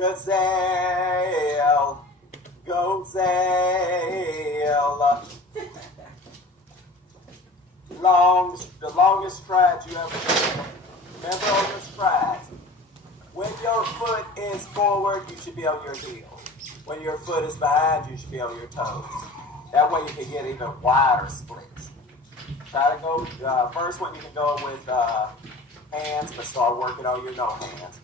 Gazelle, Gazelle. The longest strides you ever did. Remember on your strides. When your foot is forward, you should be on your heels. When your foot is behind, you should be on your toes. That way you can get even wider splits. Try to go, first one you can go with hands, but start working on your no hands.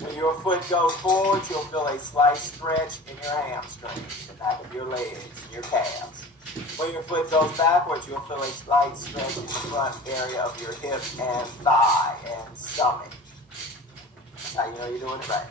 When your foot goes forward, you'll feel a slight stretch in your hamstrings, the back of your legs, and your calves. When your foot goes backwards, you'll feel a slight stretch in the front area of your hip and thigh and stomach. That's how you know you're doing it right.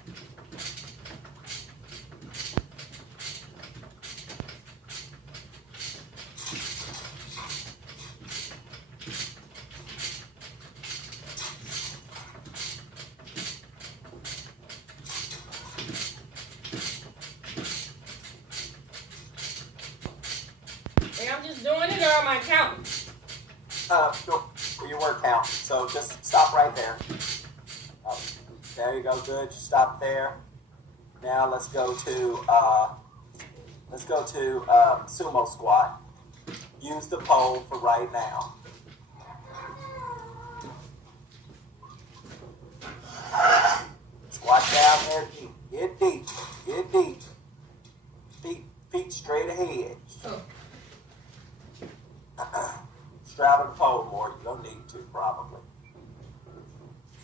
I'm just doing it, or am I counting? Your word count. So just stop right there. There you go. Good. Just stop there. Now let's go to sumo squat. Use the pole for right now. Squat down there deep. Get deep. Get deep. Feet straight ahead. Oh. Straddle the pole more. You don't need to, probably.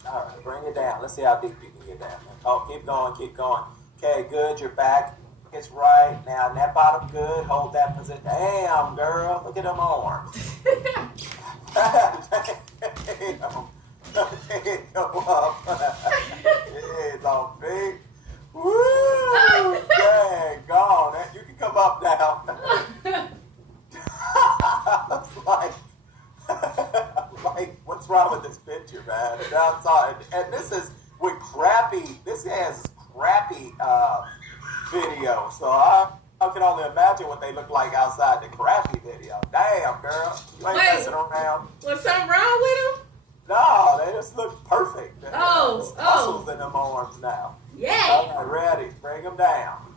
All right, bring it down. Let's see how deep you can get down. Oh, keep going, keep going. Okay, good. Your back is right. Now, that bottom, good. Hold that position. Damn, girl. Look at them arms. Damn. Go up. It's all big. Woo! Dang, gone. You can come up now. like, what's wrong with this picture, man? It's outside, and this is with crappy. This has crappy video, so I can only imagine what they look like outside the crappy video. Damn, girl, you ain't messing around. Was something wrong with them? No, they just look perfect. There's Oh. muscles in them arms now. Yeah. All right, ready? Bring them down.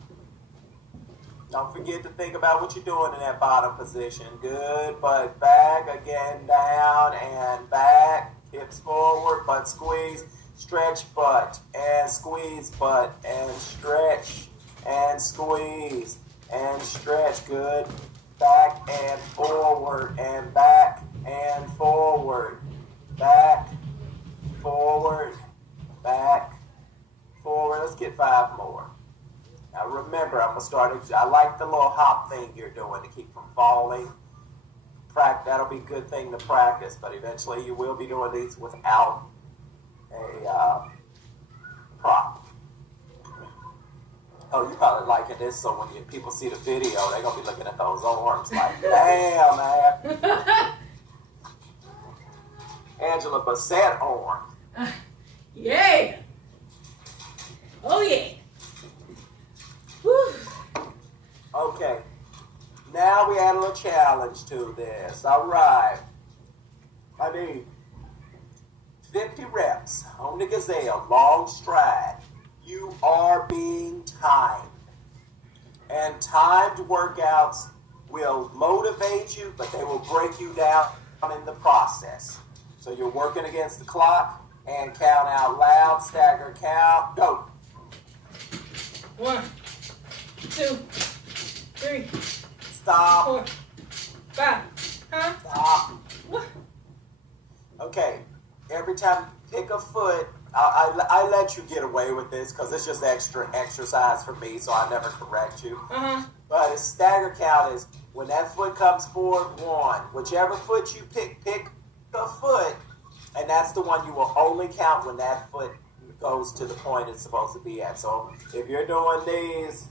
Don't forget to think about what you're doing in that bottom position. Good, but back, again, down and back. Hips forward, butt squeeze. Stretch butt and squeeze butt and stretch and squeeze and stretch. Good. Back and forward and back and forward. Back, forward, back, forward. Let's get 5 more. Now remember, I'm going to start, I like the little hop thing you're doing to keep from falling. That'll be a good thing to practice, but eventually you will be doing these without a prop. Oh, you probably liking this, so when people see the video, they're going to be looking at those arms like, damn, man. Angela Bassett arm. Yeah. Oh, yeah. Whew. Okay. Now we add a little challenge to this. All right. I need 50 reps on the Gazelle, long stride. You are being timed. And timed workouts will motivate you, but they will break you down in the process. So you're working against the clock and count out loud, stagger count, go. 1, 2, 3. Stop. 4, 5. Huh? Stop. What? Okay, every time you pick a foot, I let you get away with this because it's just extra exercise for me, so I never correct you. But a stagger count is when that foot comes forward, 1. Whichever foot you pick a foot, and that's the one you will only count when that foot goes to the point it's supposed to be at. So if you're doing these,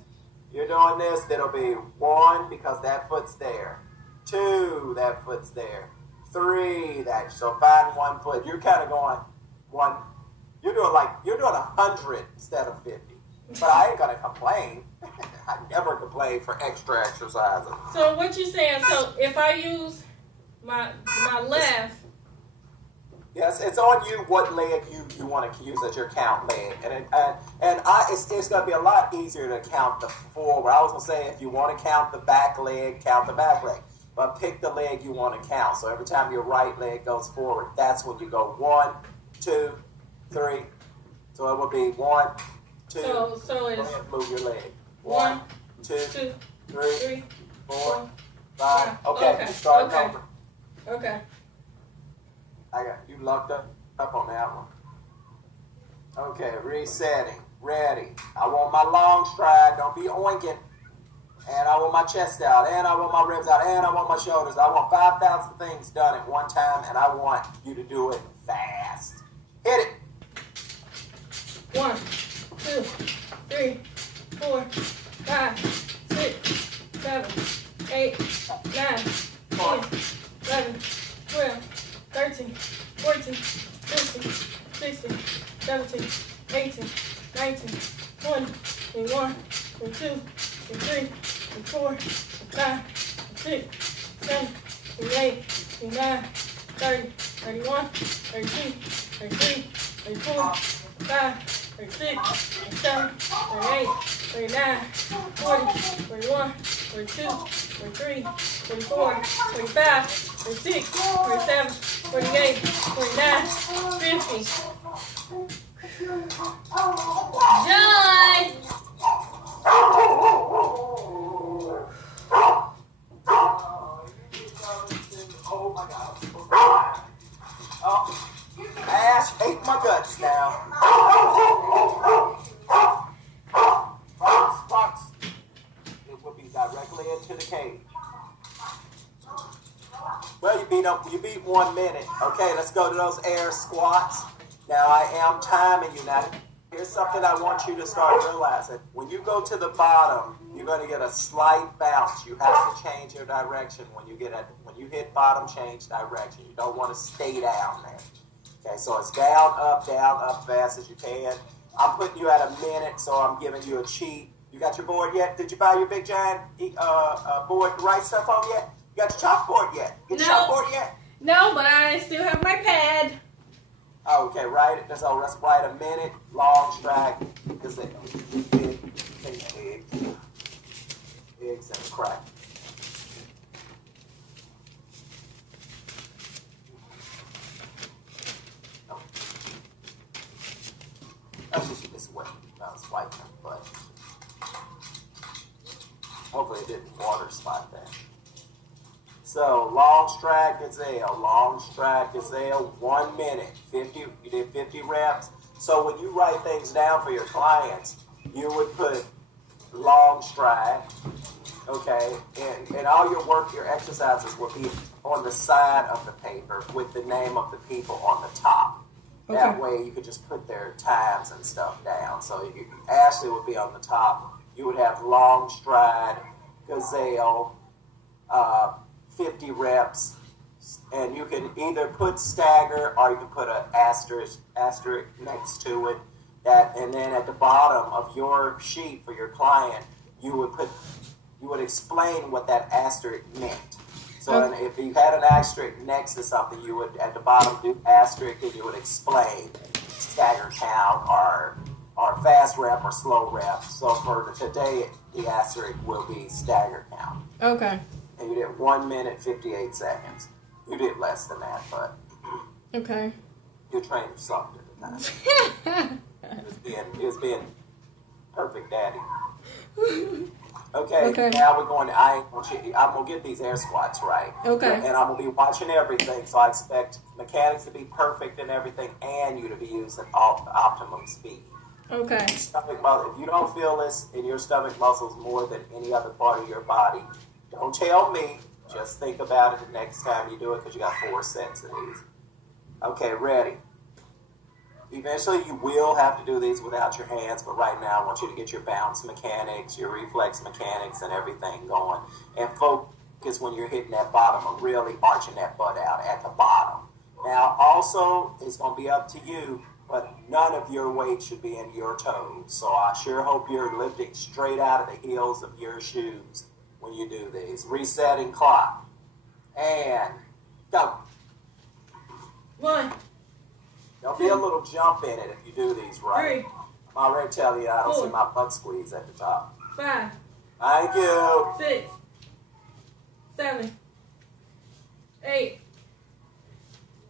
you're doing this, it'll be 1 because that foot's there. 2, that foot's there. 3, so find 1 foot. You're kind of going 1. You're doing 100 instead of 50. But I ain't gonna complain. I never complain for extra exercises. So what you saying? So if I use my left, Yes, it's on you what leg you want to use as your count leg, it's going to be a lot easier to count the forward. I was going to say if you want to count the back leg, count the back leg, but pick the leg you want to count. So every time your right leg goes forward, that's when you go 1, 2, 3. So it will be 1, 2. So go it's ahead and move your leg. 1, 2, 2, 3, 4, 5. 5. Okay, you start Okay. over. Okay. I got you locked up on that one. Okay, resetting. Ready. I want my long stride. Don't be oinking. And I want my chest out. And I want my ribs out. And I want my shoulders. I want 5,000 things done at one time. And I want you to do it fast. Hit it. 1, 2, 3, 4, 5, 6, 7, 8, 9, 10, 11, 12, 13, 14, 15, 16, 17, 18, 19, 20, 21, 22, 23, 24, 25, 26, 27, 28, 29, 30, 31, 32, 33, 34, 35, 36, 37, 38, 39, 40, 41, 42, 43, 44, 45, 46, 47, 48, 49, 50. John! Oh my God. Oh, Ash ate my guts now. Fox. It will be directly into the cage. Well, you beat 1 minute. Okay, let's go to those air squats. Now I am timing you. Now here's something I want you to start realizing. When you go to the bottom, you're going to get a slight bounce. You have to change your direction when you hit bottom. Change direction. You don't want to stay down there. Okay, so it's down, up, fast as you can. I'm putting you at a minute, so I'm giving you a cheat. You got your board yet? Did you buy your big giant board to write stuff on yet? You got your chalkboard yet? Get your chalkboard yet? No, but I still have my pad. Oh, okay, write it. So let's write a minute long stride. Because it eggs and crack. Oh. That's just this way. I was wiping them, but hopefully it didn't water spot that. So, long stride gazelle, 1 minute, 50, you did 50 reps. So when you write things down for your clients, you would put long stride, okay, and all your work, your exercises will be on the side of the paper with the name of the people on the top. Okay. That way you could just put their times and stuff down. So Ashley would be on the top. You would have long stride, gazelle, 50 reps, and you can either put stagger or you can put an asterisk next to it. And then at the bottom of your sheet for your client, you would explain what that asterisk meant. So okay. If you had an asterisk next to something, you would at the bottom do asterisk, and you would explain stagger count or fast rep or slow rep. So for today, the asterisk will be stagger count. Okay. And you did 1 minute, 58 seconds. You did less than that, but okay. Your trainer sucked at the time. He was being perfect daddy. Okay, now we're going to, I'm going to get these air squats right. Okay. And I'm going to be watching everything, so I expect mechanics to be perfect and everything, and you to be using optimum speed. Okay. Stomach muscle. If you don't feel this in your stomach muscles more than any other part of your body, don't tell me. Just think about it the next time you do it, because you got 4 sets of these. Okay, ready. Eventually, you will have to do these without your hands, but right now, I want you to get your bounce mechanics, your reflex mechanics, and everything going. And focus when you're hitting that bottom, or really arching that butt out at the bottom. Now, also, it's going to be up to you, but none of your weight should be in your toes. So I sure hope you're lifting straight out of the heels of your shoes when you do these. Resetting clock. And go. 1, There'll be a little jump in it if you do these right. 3, I'm already telling you, I don't 4, see my butt squeeze at the top. 5, Thank you. 6, 7, 8,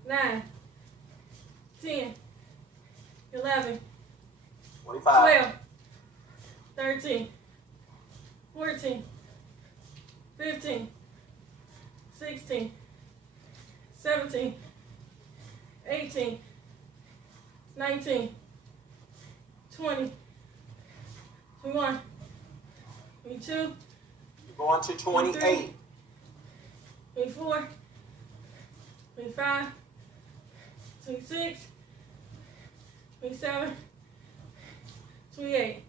9, 10, 11, 25. 12, 13, 14, 15, 16, 17, 18, 19, 20, 21, 22, You're going to 28. 24, 25, 26, 27, 28.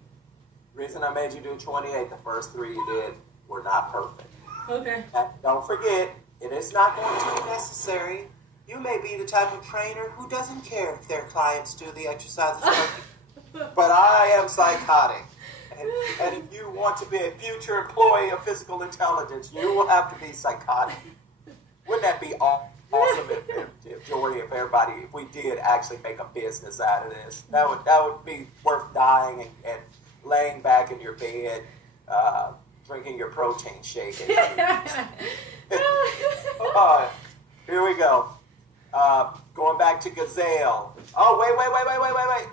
The reason I made you do 28, the first 3 you did were not perfect. Okay. And don't forget, it is not going to be necessary. You may be the type of trainer who doesn't care if their clients do the exercises. But I am psychotic. And if you want to be a future employee of physical intelligence, you will have to be psychotic. Wouldn't that be awesome if Jory, if everybody, if we did actually make a business out of this? That would be worth dying and laying back in your bed, drinking your protein shake. Here we go. Going back to Gazelle. Oh, wait.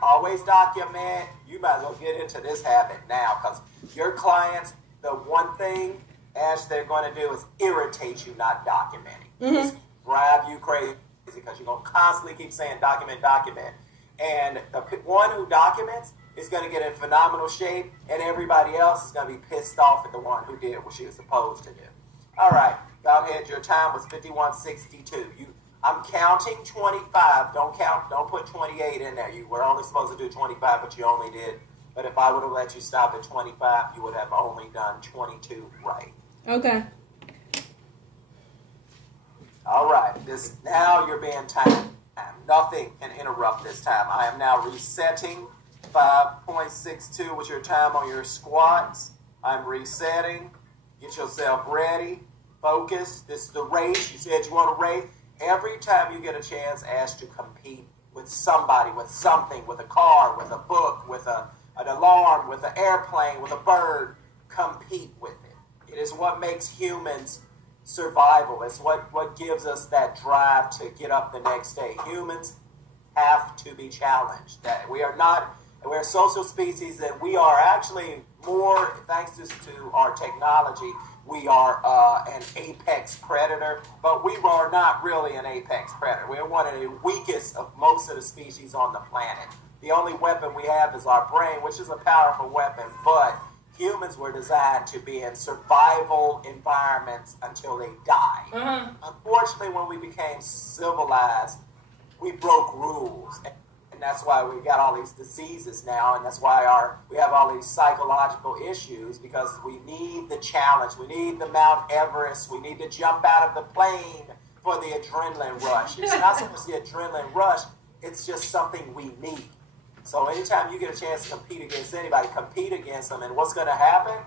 Always document. You might as well get into this habit now, because your clients, the one thing, Ash, they're going to do is irritate you not documenting. Just drive you crazy, because you're going to constantly keep saying document. And the one who documents is going to get in phenomenal shape, and everybody else is going to be pissed off at the one who did what she was supposed to do. All right, go ahead. Your time was 51:62. I'm counting 25. Don't put 28 in there. You were only supposed to do 25, but you only did. But if I would have let you stop at 25, you would have only done 22 right. Okay. All right. Now you're being timed. Nothing can interrupt this time. I am now resetting 5.62 with your time on your squats. I'm resetting. Get yourself ready. Focus. This is the race. You said you want to race. Every time you get a chance, ask to compete with somebody, with something, with a car, with a book, with an alarm, with an airplane, with a bird. Compete with it. It is what makes humans survival. It's what gives us that drive to get up the next day. Humans have to be challenged. That we're a social species, that we are actually more, thanks to our technology, we are an apex predator, but we are not really an apex predator. We're one of the weakest of most of the species on the planet. The only weapon we have is our brain, which is a powerful weapon, but humans were designed to be in survival environments until they die. Unfortunately, when we became civilized, we broke rules. And that's why we got all these diseases now, and that's why we have all these psychological issues, because we need the challenge. We need the Mount Everest. We need to jump out of the plane for the adrenaline rush. It's not so much the adrenaline rush. It's just something we need. So anytime you get a chance to compete against anybody, compete against them. And what's going to happen?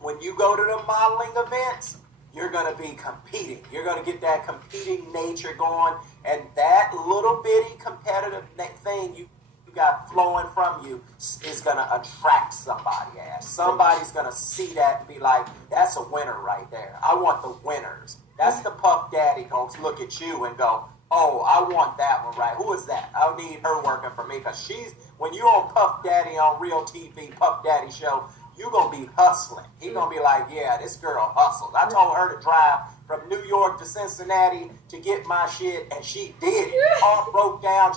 When you go to the modeling events, you're going to be competing. You're going to get that competing nature going. And that little bitty competitive thing you got flowing from you is going to attract somebody, Ash. Somebody's going to see that and be like, that's a winner right there. I want the winners. That's the Puff Daddy going to look at you and go, oh, I want that one right. Who is that? I need her working for me, because when you're on Puff Daddy on Real TV, Puff Daddy show, you're going to be hustling. He's going to be like, yeah, this girl hustles. I told her to drive from New York to Cincinnati to get my shit, and she did it. Car broke down.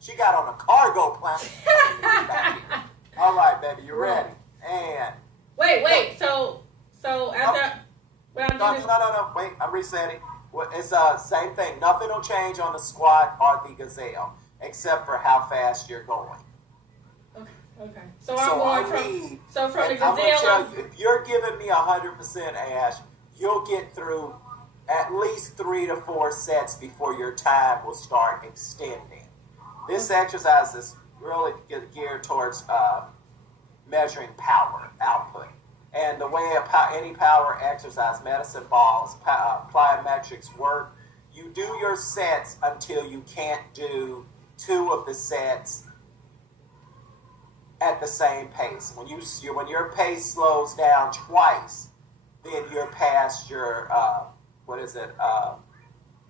She got on a cargo plane. All right, baby, you ready? And wait. So after no. Wait, I'm resetting. Well, it's same thing. Nothing will change on the squat or the Gazelle, except for how fast you're going. Okay. So I'm going from the Gazelle. I'm going to tell you, if you're giving me 100%, Ash, you'll get through at least 3 to 4 sets before your time will start extending. This exercise is really geared towards measuring power output. And the way any power exercise, medicine balls, plyometrics work, you do your sets until you can't do 2 of the sets at the same pace. When your pace slows down twice, then you're past your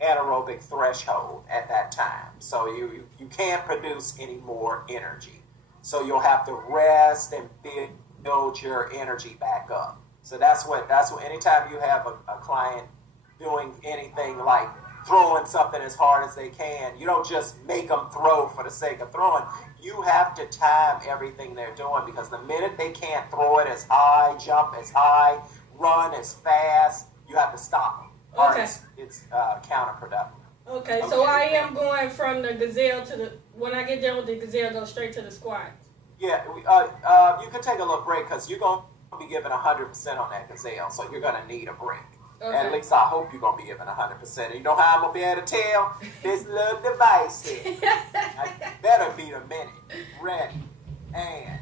anaerobic threshold at that time. So you can't produce any more energy. So you'll have to rest and build your energy back up. So that's what anytime you have a client doing anything like throwing something as hard as they can, you don't just make them throw for the sake of throwing. You have to time everything they're doing, because the minute they can't throw it as high, jump as high, run as fast, you have to stop them. Or it's counterproductive. Okay, so I am going from the Gazelle to when I get done with the Gazelle, go straight to the squats. Yeah, you can take a little break, because you're going to be giving 100% on that Gazelle, so you're going to need a break. Okay. At least I hope you're going to be giving 100%. And you know how I'm going to be able to tell? This little device here. I better be a minute. Ready. And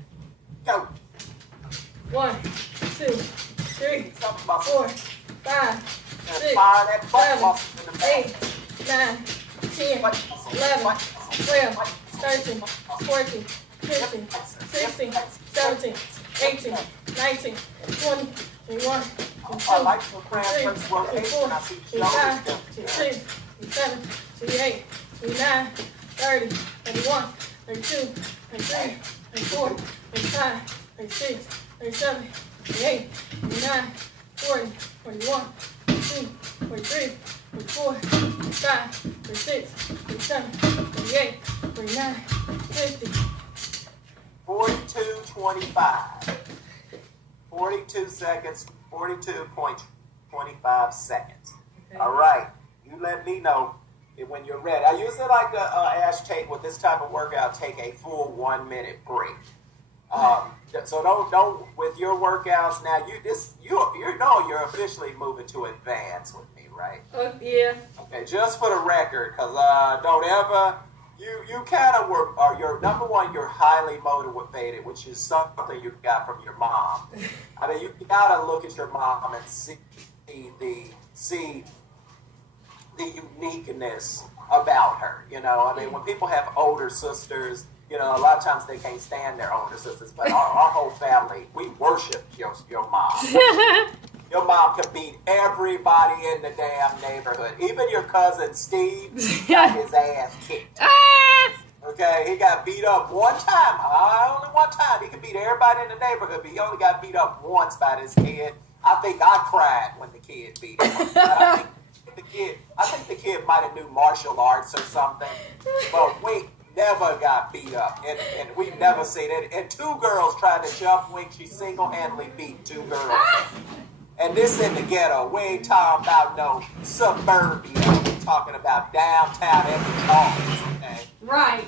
go. 1, 2, 3, 4, 5, 6, 7, 8, 9, 10, 11, 12, 13, 14, 15, 16, 17, 18, 19, 20, 21, 22, 23, 24, 25, 26, 27, 28, 29, 30, 31, 32, 33, 34, 35, 36, 37, 38, 39, 40, 41, 42, 43, 44, 45, 46, 47, 48, 49, 50. 42.25. 42 seconds, 42.25 seconds. Okay. All right. You let me know when you're ready. I usually like Ash take with this type of workout, take a full 1 minute break. So don't with your workouts now. You know you're officially moving to advance with me, right? Yeah. Okay, just for the record, because don't ever. You kind of are your number one. You're highly motivated, which is something you got from your mom. I mean, you gotta look at your mom and see the uniqueness about her. You know, I mean, when people have older sisters, you know, a lot of times they can't stand their older sisters. But our whole family, we worship your mom. Your mom could beat everybody in the damn neighborhood. Even your cousin Steve got his ass kicked. Okay, he got beat up one time. Only one time. He could beat everybody in the neighborhood, but he only got beat up once by this kid. I think I cried when the kid beat him. I think the kid might have knew martial arts or something. But we never got beat up. And we've never seen it. And 2 girls tried to jump wing. She single-handedly beat 2 girls. And this in the ghetto. We ain't talking about no suburbia. We're talking about downtown Epping Falls, okay? Right.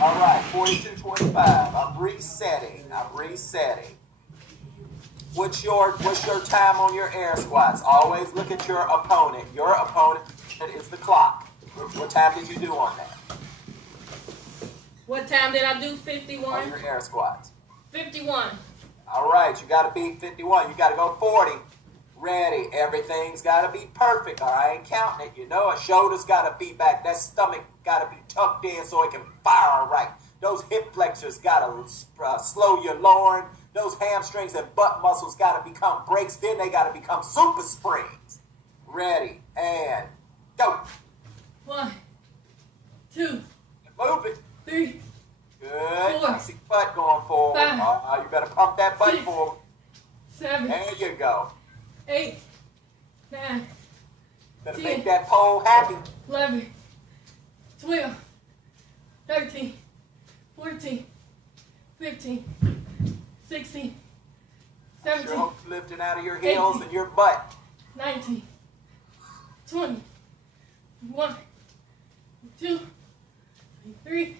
All right, 42.25. I'm resetting. What's your time on your air squats? Always look at your opponent. Your opponent is the clock. What time did you do on that? What time did I do? 51. On your air squats. 51. All right, you got to beat 51. You got to go 40. Ready. Everything's got to be perfect. All right, I ain't counting it. You know, a shoulder's got to be back. That stomach got to be tucked in so it can fire right. Those hip flexors got to slow your lowering. Those hamstrings and butt muscles got to become brakes. Then they got to become super springs. Ready. And go. 1, 2. Move it. 3. Good. 4. I see butt going forward. 5. You better pump that butt 6, forward. 7. There you go. 8. 9. Better 10, make that pole happy. 11. 12. 13. 14. 15. 16. 17. Sure hope you're lifting out of your heels 18, and your butt. 19. 20. 1. 2. 3.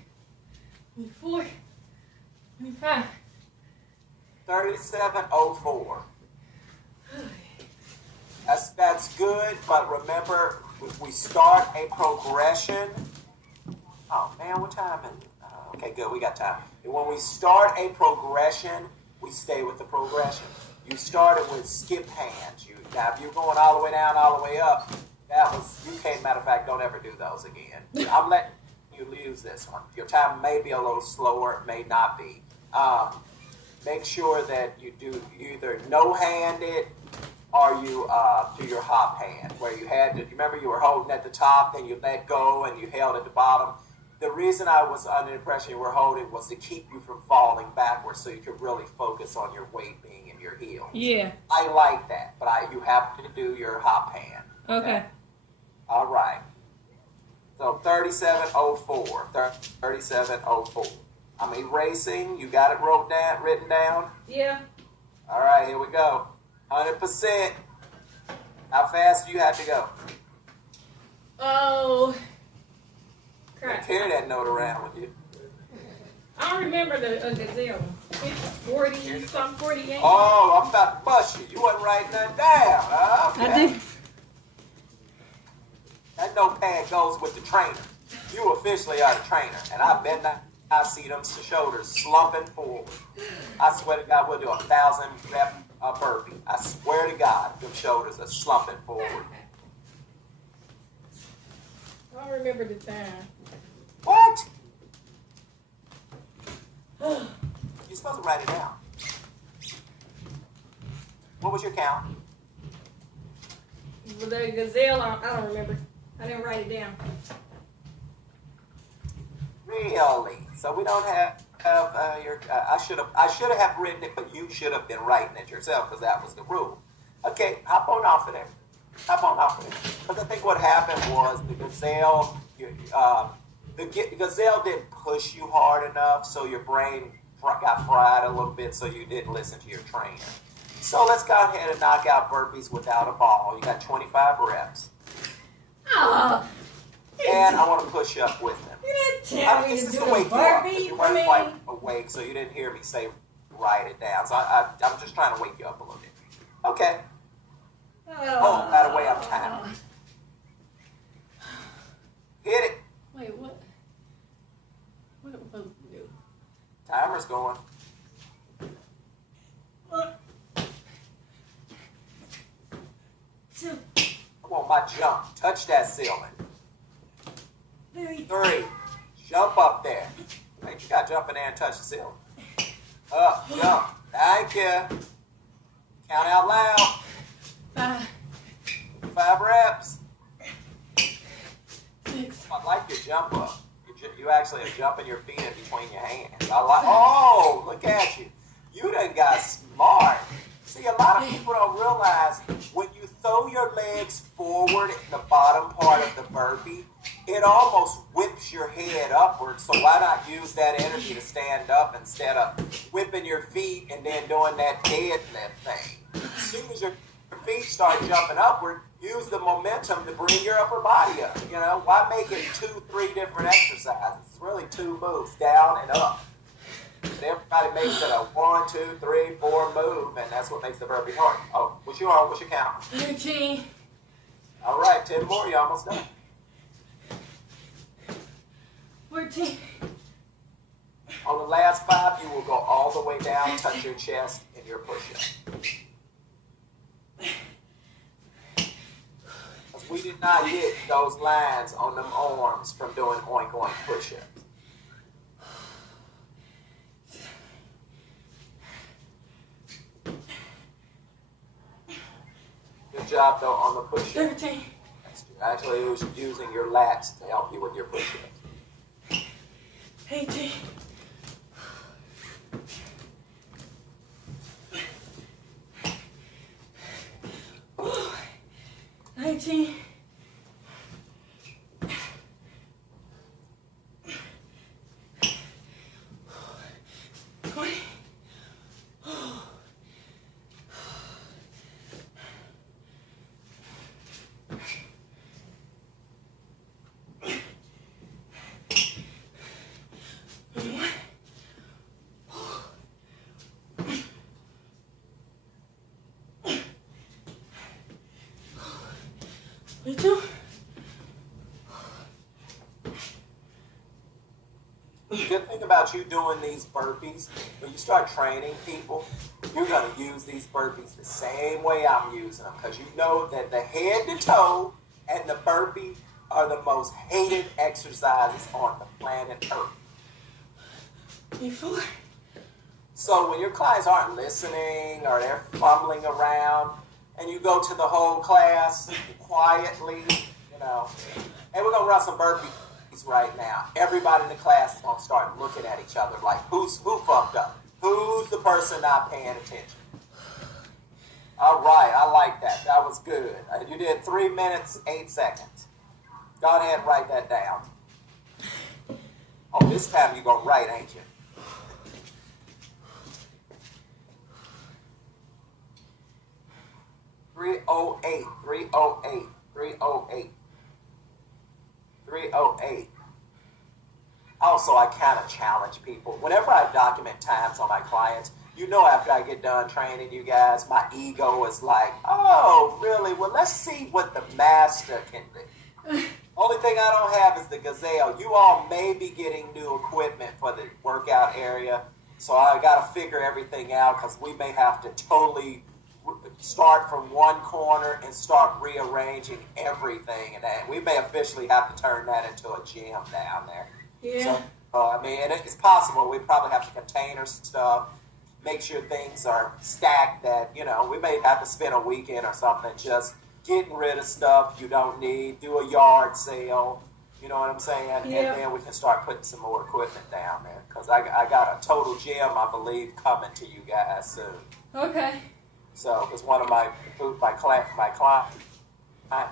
24. 25. 37.04. That's good, but remember, if we start a progression. Oh man, what time is it? Okay, good, we got time. And when we start a progression, we stay with the progression. You started with skip hands. Now, if you're going all the way down, all the way up, you can't. Matter of fact, don't ever do those again. I'm letting you use this one. Your time may be a little slower, it may not be. Make sure that you do either no-handed or you do your hop hand, where you had to, remember you were holding at the top, then you let go and you held at the bottom. The reason I was under the impression you were holding was to keep you from falling backwards so you could really focus on your weight being in your heels. Yeah. I like that, but you have to do your hop hand. Okay. All right. So 3704. 3704. I'm erasing. You got it written down? Yeah. All right, here we go. 100%. How fast do you have to go? Oh. Crap. Carry that note around with you. I don't remember the Gazelle. It's 40 something, 48. Oh, I'm about to bust you. You wasn't writing nothing down, huh? Okay. I did. That notepad goes with the trainer. You officially are the trainer, and I bet not. I see them shoulders slumping forward. I swear to God, we'll do 1,000 rep burpee. I swear to God, them shoulders are slumping forward. I don't remember the time. What? You're supposed to write it down. What was your count? The Gazelle, I don't remember. I didn't write it down. Really? So we don't have your. I should have written it, but you should have been writing it yourself because that was the rule. Okay, hop on off of there. Hop on off of there. Because I think what happened was the Gazelle. The Gazelle didn't push you hard enough, so your brain got fried a little bit, so you didn't listen to your trainer. So let's go ahead and knock out burpees without a ball. You got 25 reps. Oh. And I want to push up with them. You didn't tell me to do the burpee. You weren't quite awake, so you didn't hear me say write it down. So I'm just trying to wake you up a little bit. Okay. Oh, by the way, I'm tired. Hit it. Wait, what? What am I supposed to do? Timer's going. What? 2. Come on, my jump. Touch that ceiling. 3. Jump up there. Hey, you got to jump in there and touch the ceiling. Up, jump. Thank you. Count out loud. 5. 5 reps. 6. I like your jump up. You actually are jumping your feet in between your hands. I like. Oh, look at you. You done got smart. See, a lot of people don't realize when you throw your legs forward in the bottom part of the burpee, it almost whips your head upward. So why not use that energy to stand up instead of whipping your feet and then doing that deadlift thing? As soon as your feet start jumping upward, use the momentum to bring your upper body up. You know, why make it 2, 3 different exercises? It's really 2 moves, down and up. And everybody makes it a 1, 2, 3, 4 move, and that's what makes the burpee hard. Oh, what's your count? 13. All right, 10 more, you're almost done. 14. On the last 5, you will go all the way down, touch your chest, and your push-up. We did not get those lines on them arms from doing oink oink push-ups. Good job though on the push-ups. 13. Actually, it was using your lats to help you with your push-ups. 18. 19. 20. Me too. The good thing about you doing these burpees, when you start training people, you're going to use these burpees the same way I'm using them, because you know that the head to toe and the burpee are the most hated exercises on the planet Earth. Before. So when your clients aren't listening or they're fumbling around and you go to the whole class quietly, you know, hey, we're going to run some burpees right now. Everybody in the class is going to start looking at each other like, who fucked up? Who's the person not paying attention? All right, I like that. That was good. You did 3 minutes, 8 seconds. Go ahead and write that down. Oh, this time you're going to write, ain't you? $308, $308, $308, $308. Also, I kind of challenge people. Whenever I document times on my clients, you know, after I get done training you guys, my ego is like, oh, really? Well, let's see what the master can do. Only thing I don't have is the Gazelle. You all may be getting new equipment for the workout area, so I got to figure everything out because we may have to totally start from one corner and start rearranging everything, and we may officially have to turn that into a gym down there. Yeah. So, I mean, and it's possible we probably have to container stuff, make sure things are stacked that, you know, we may have to spend a weekend or something just getting rid of stuff you don't need, do a yard sale, you know what I'm saying? Yeah. And then we can start putting some more equipment down there because I got a total gym, I believe, coming to you guys soon. Okay. So, because one of my clients, I'm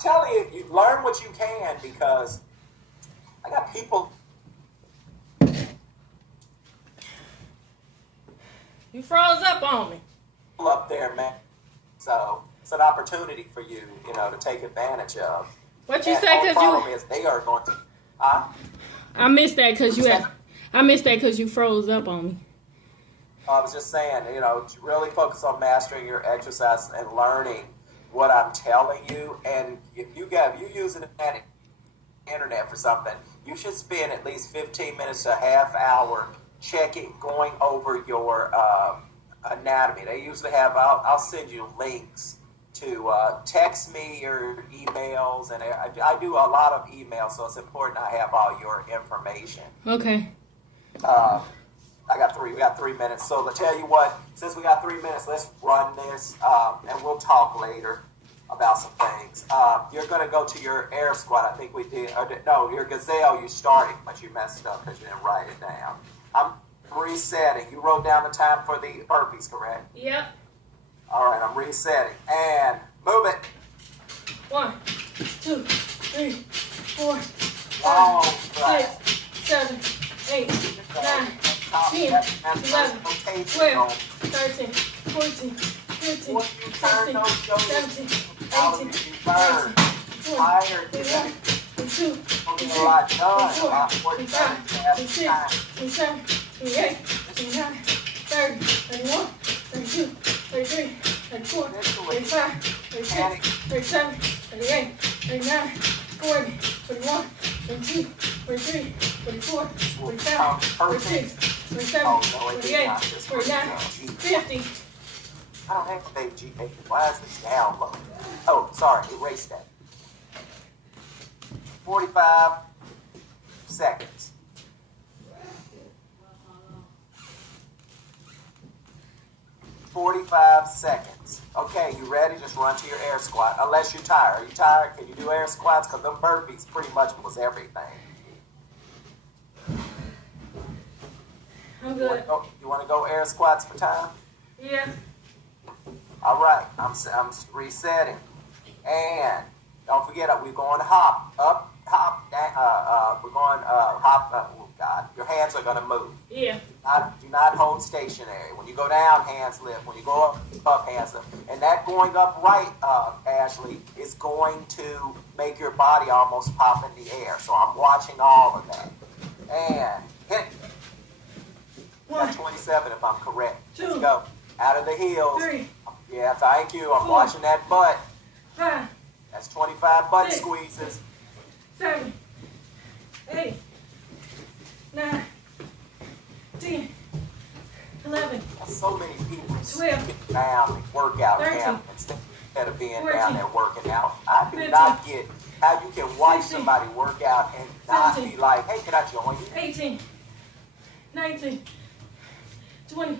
telling you, you learn what you can because I got people. You froze up on me. Up there, man. So it's an opportunity for you, you know, to take advantage of. What you and say? the Cause problem you. is they are going to. I missed that because you. I missed that because you froze up on me. I was just saying, you know, to really focus on mastering your exercise and learning what I'm telling you. And if you use it on the internet for something, you should spend at least 15 minutes to a half hour going over your anatomy. They usually have, I'll send you links to text me your emails, and I do a lot of emails, so it's important I have all your information. Okay. We got 3 minutes. So to tell you what, since we got 3 minutes, let's run this, and we'll talk later about some things. You're going to go to your air squat. I think we did. No, your Gazelle, you started, but you messed up because you didn't write it down. I'm resetting. You wrote down the time for the burpees, correct? Yep. All right, I'm resetting. And move it. 1, 2, 3, 4, 5, 6, 7, 8, 9, 10, 11, 12, 13, 14, 15, 16, 17, 18, 19, 20, 22, 23, 24, 25, 26, 27, 28, 29, 30, 31, 32, 33, 34, 35, 36, 37, 38, 39, 40, 41, 42, 43, 44, 45, 46, 47, 48, 49, 50. I don't have to say GA. Why is this download? Oh, sorry, erase that. 45 seconds. 45 seconds. Okay, you ready? Just run to your air squat. Unless you're tired. Are you tired? Can you do air squats? Because them burpees pretty much was everything. I'm good. You want to go air squats for time? Yeah. All right, I'm resetting. And don't forget, we're going to hop, up, hop, down, we're going hop, oh God, your hands are going to move. Yeah. Do not hold stationary. When you go down, hands lift. When you go up, hands lift. And that going up right, Ashley, is going to make your body almost pop in the air. So I'm watching all of that. And hit. 27 if I'm correct. 2. Let's go. Out of the heels. 3. Yeah, thank you. I'm 4. watching that butt. 5. That's 25 butt 6. squeezes. 7. 8. 9. 10. 11. So many people 12. get down and work out 13. camp instead of being 14. down there working out. I do 15. not get how you can watch 16, somebody work out and not 17, be like, hey, can I join you? 18, 19, 20,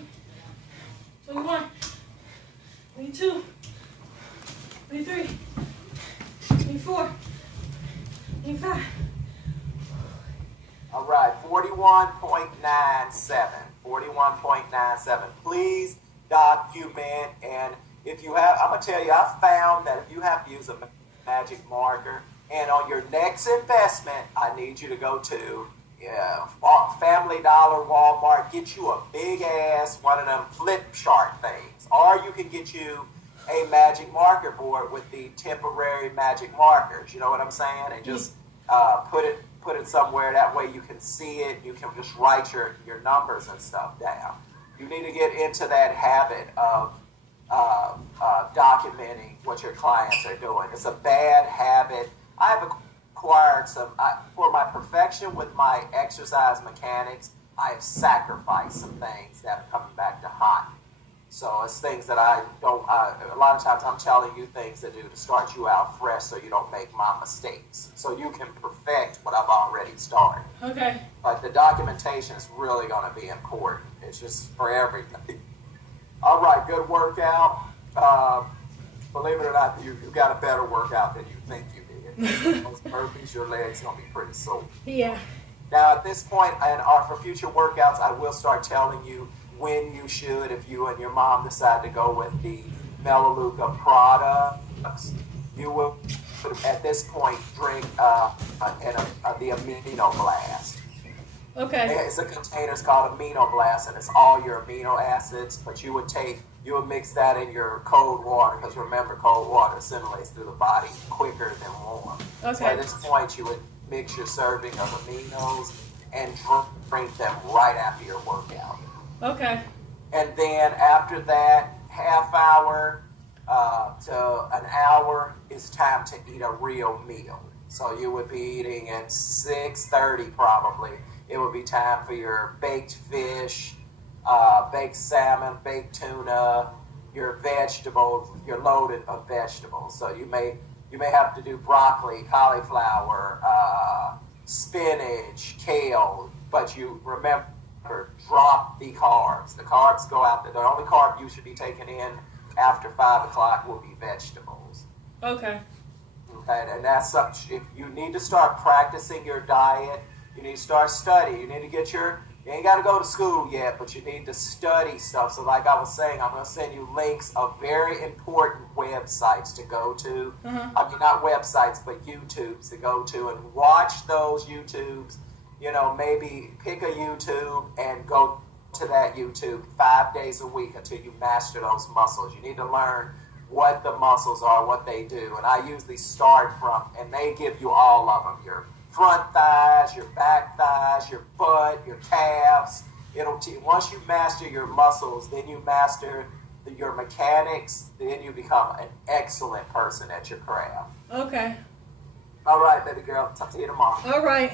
21, 22, 23, 24, 25. All right, 41.97. 41.97. Please document. And if you have, I'm going to tell you, I found that if you have to use a magic marker, and on your next investment, I need you to go to Family Dollar, Walmart, get you a big ass one of them flip chart things. Or you can get you a magic marker board with the temporary magic markers. You know what I'm saying? And just put it somewhere. That way you can see it. You can just write your numbers and stuff down. You need to get into that habit of documenting what your clients are doing. It's a bad habit. I have acquired for my perfection with my exercise mechanics, I have sacrificed some things that are coming back to haunt me. So it's things that I don't, a lot of times I'm telling you things to do to start you out fresh so you don't make my mistakes. So you can perfect what I've already started. Okay. But the documentation is really going to be important. It's just for everything. All right, good workout. Believe it or not, you got a better workout than you think you did. Those burpees, your legs going to be pretty sore. Yeah. Now, at this point, and for future workouts, I will start telling you when you should, if you and your mom decide to go with the Melaleuca products, you will, at this point, drink the Amino Blast. Okay. It's a container, it's called Amino Blast, and it's all your amino acids, but you would mix that in your cold water, because remember, cold water assimilates through the body quicker than warm. Okay. So at this point, you would mix your serving of aminos and drink them right after your workout. Okay. And then after that, half hour to an hour is time to eat a real meal. So you would be eating at 6:30 probably. It would be time for your baked fish, baked salmon, baked tuna, your vegetables, your loaded of vegetables. So you may have to do broccoli, cauliflower, spinach, kale, but you remember, drop the carbs. The carbs go out there. The only carb you should be taking in after 5 o'clock will be vegetables. Okay. Okay, and that's such. If you need to start practicing your diet, you need to start studying. You need to get you ain't got to go to school yet, but you need to study stuff. So like I was saying, I'm going to send you links of very important websites to go to. I mean, not websites, but YouTubes to go to and watch those YouTubes. You know, maybe pick a YouTube and go to that YouTube 5 days a week until you master those muscles. You need to learn what the muscles are, what they do. And I usually start from, and they give you all of them, your front thighs, your back thighs, your butt, your calves. Once you master your muscles, then you master your mechanics, then you become an excellent person at your craft. Okay. All right, baby girl. Talk to you tomorrow. All right.